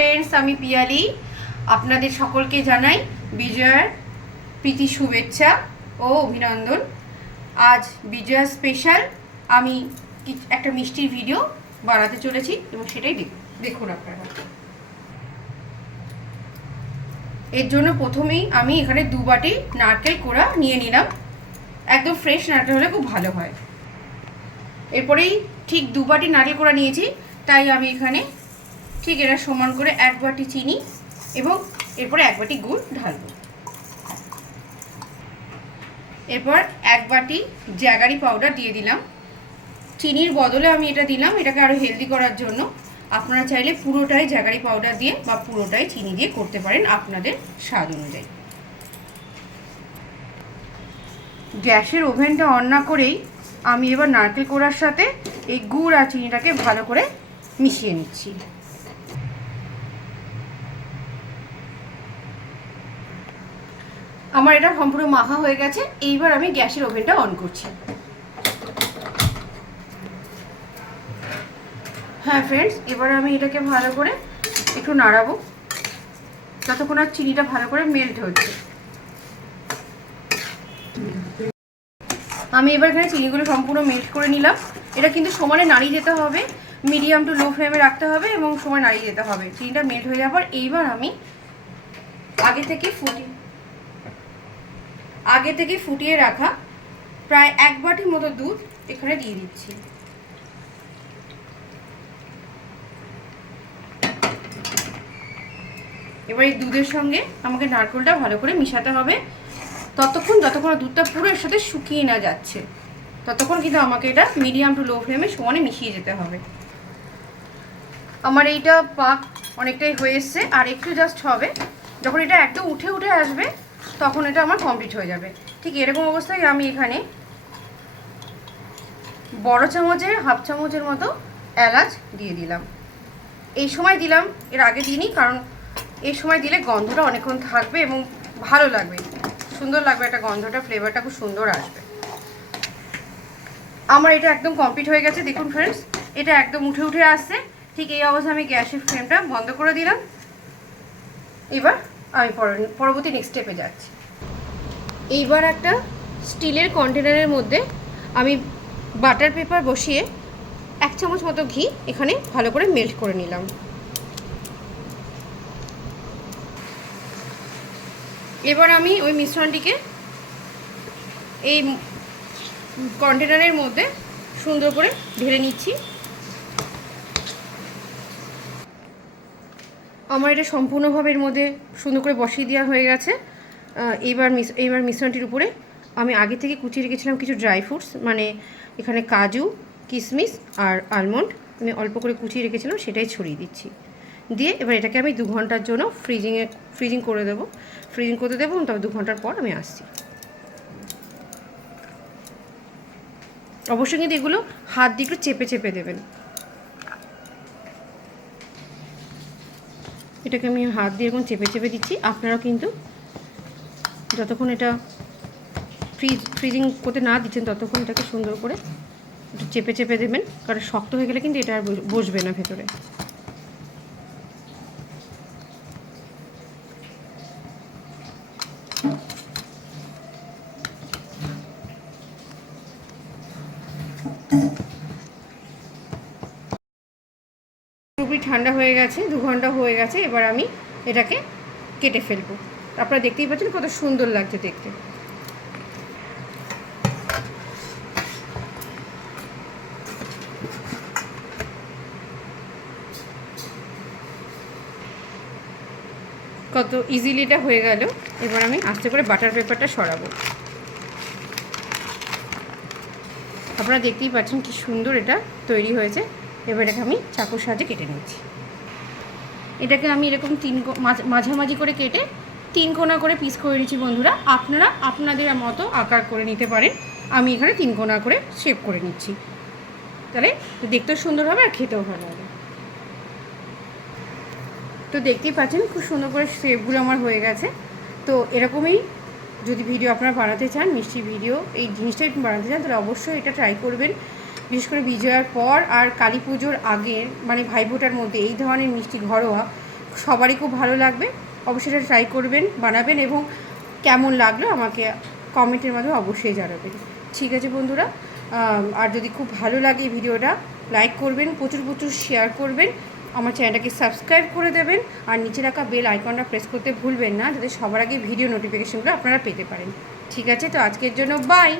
Friends, আমি পিয়ালি। আপনাদের সকলকে জানাই বিজয়ার প্রীতি শুভেচ্ছা ও অভিনন্দন। আজ বিজয়া স্পেশাল আমি একটা মিষ্টির ভিডিও বানাতে চলেছি এবং সেটাই দেখুন আপনারা। এর জন্য প্রথমেই আমি এখানে 2 বাটি নারকেল কোড়া নিয়ে নিলাম। একদম ফ্রেশ নারকেল হলে খুব ভালো হয়। এরপরেই ঠিক 2 বাটি নারকেল কোড়া নিয়েছি, তাই আমি এখানে ঠিক এরা সমান করে 1 বাটি চিনি এবং এরপরে 1 বাটি গুড় ঢালবো। এরপর 1 বাটি জ্যাগারি পাউডার দিয়ে দিলাম। চিনির বদলে আমি এটা দিলাম, এটাকে আরও হেলদি করার জন্য। আপনারা চাইলে পুরোটাই জ্যাগারি পাউডার দিয়ে বা পুরোটাই চিনি দিয়ে করতে পারেন আপনাদের স্বাদ অনুযায়ী। গ্যাসের ওভেনটা অন না করেই আমি এবার নারকেল কোড়ার সাথে এই গুড় আর চিনিটাকে ভালো করে মিশিয়ে নিচ্ছি। আমার এটা সম্পূর্ণ মাখা হয়ে গেছে। এইবার আমি গ্যাসের ওভেনটা অন করছি। হ্যাঁ ফ্রেন্ডস, এবার আমি এটাকে ভালো করে একটু নাড়াবো যতক্ষণ আর চিনিটা ভালো করে মেল্ট হচ্ছে। আমি এবার এখানে চিনিগুলো সম্পূর্ণ মেল্ট করে নিলাম। এটা কিন্তু সমানে নাড়িয়ে যেতে হবে, মিডিয়াম টু লো ফ্লেমে রাখতে হবে এবং সময় নাড়িয়ে যেতে হবে। চিনিটা মেল্ট হয়ে যাওয়ার পর এইবার আমি আগে থেকে ফুটিয়ে রাখা প্রায় 1 বাটির মতো দুধ এখানে দিয়ে দিচ্ছি। এবার এই দুধের সঙ্গে আমাকে নারকেলটা ভালো করে মিশাতে হবে যতক্ষণ দুধটা পুরো এর সাথে শুকিয়ে না যাচ্ছে, ততক্ষণ কিন্তু আমাকে এটা মিডিয়াম টু লো ফ্লেমে সমানে মিশিয়ে যেতে হবে। আমার এইটা পাক অনেকটাই হয়ে এসছে, আর একটু জাস্ট হবে। যখন এটা একদম উঠে আসবে তখন এটা আমার কমপ্লিট হয়ে যাবে। ঠিক এরকম অবস্থায় আমি এখানে বড় চামচের 1/2 চামচের মতো এলাচ দিয়ে দিলাম। এই সময় দিলাম, এর আগে দিইনি, কারণ এই সময় দিলে গন্ধটা অনেকক্ষণ থাকবে এবং ভালো লাগবে, সুন্দর লাগবে, একটা গন্ধটা ফ্লেভারটা খুব সুন্দর আসবে। আমার এটা একদম কমপ্লিট হয়ে গেছে। দেখুন ফ্রেন্ডস, এটা একদম উঠে আসছে। ঠিক এই অবস্থায় আমি গ্যাসের ফ্লেমটা বন্ধ করে দিলাম। এবার আমি পরবর্তী নেক্সট স্টেপে যাচ্ছি। এইবার একটা স্টিলের কন্টেনারের মধ্যে আমি বাটার পেপার বসিয়ে 1 চামচ মতো ঘি এখানে ভালো করে মেল্ট করে নিলাম। এবার আমি ওই মিশ্রণটিকে এই কন্টেনারের মধ্যে সুন্দর করে ঢেলে নিচ্ছি। আমার এটা সম্পূর্ণভাবে এর মধ্যে সুন্দর করে বসিয়ে দেওয়া হয়ে গেছে। এইবার মিশ্রণটির উপরে আমি আগে থেকে কুচিয়ে রেখেছিলাম কিছু ড্রাই ফ্রুটস, মানে এখানে কাজু, কিশমিশ আর আলমন্ড আমি অল্প করে কুচিয়ে রেখেছিলাম, সেটাই ছড়িয়ে দিচ্ছি। দিয়ে এবার এটাকে আমি 2 ঘন্টার জন্য ফ্রিজিং করতে দেবো তবে 2 ঘন্টার পর আমি আসছি। অবশ্যই কিন্তু এগুলো হাত দিয়ে একটু চেপে দেবেন। এটাকে আমি হাত দিয়ে এরকম চেপে দিচ্ছি। আপনারা কিন্তু যতক্ষণ এটা ফ্রিজিং করতে না দিচ্ছেন ততক্ষণ এটাকে সুন্দর করে একটু চেপে দেবেন, কারণ শক্ত হয়ে গেলে কিন্তু এটা আর বসবে না ভেতরে। পুরোপুরি ঠান্ডা হয়ে গেছে, 2 ঘন্টা হয়ে গেছে। এবার আমি এটাকে কেটে ফেলবো। আপনারা দেখতেই পাচ্ছেন কত সুন্দর লাগছে দেখতে। কত ইজিলি এটা হয়ে গেল। এবার আমি আস্তে করে বাটার পেপারটা সরাবো। আপনারা দেখতেই পাচ্ছেন কি সুন্দর এটা তৈরি হয়েছে। এবার এটাকে আমি চাকুর সাহায্যে কেটে নিচ্ছি। এটাকে আমি এরকম মাঝামাঝি করে কেটে 3 কোণা করে পিস করে নিচ্ছি। বন্ধুরা, আপনারা আপনাদের মতো আকার করে নিতে পারেন। আমি এখানে 3 কোণা করে শেপ করে নিচ্ছি, তাহলে দেখতেও সুন্দর হবে আর খেতেও ভালো হবে। তো দেখতেই পাচ্ছেন খুব সুন্দর করে শেপগুলো আমার হয়ে গেছে। তো এরকমই যদি ভিডিও আপনারা বানাতে চান, মিষ্টি ভিডিও এই জিনিসটাই বানাতে চান, তাহলে অবশ্যই এটা ট্রাই করবেন। বিশেষ করে বিজয়ার পর আর কালী পুজোর আগে, মানে ভাইফোঁটার মধ্যে এই ধরনের মিষ্টি ঘরোয়া সবারই খুব ভালো লাগবে। অবশ্যই এটা ট্রাই করবেন, বানাবেন এবং কেমন লাগলো আমাকে কমেন্টের মাধ্যমে অবশ্যই জানাবেন। ঠিক আছে বন্ধুরা, আর যদি খুব ভালো লাগে এই ভিডিওটা লাইক করবেন, প্রচুর প্রচুর শেয়ার করবেন, আমার চ্যানেলটাকে সাবস্ক্রাইব করে দেবেন, আর নিচে রাখা বেল আইকনটা প্রেস করতে ভুলবেন না, যাতে সবার আগে ভিডিও নোটিফিকেশনগুলো আপনারা পেতে পারেন। ঠিক আছে, তো আজকের জন্য বাই।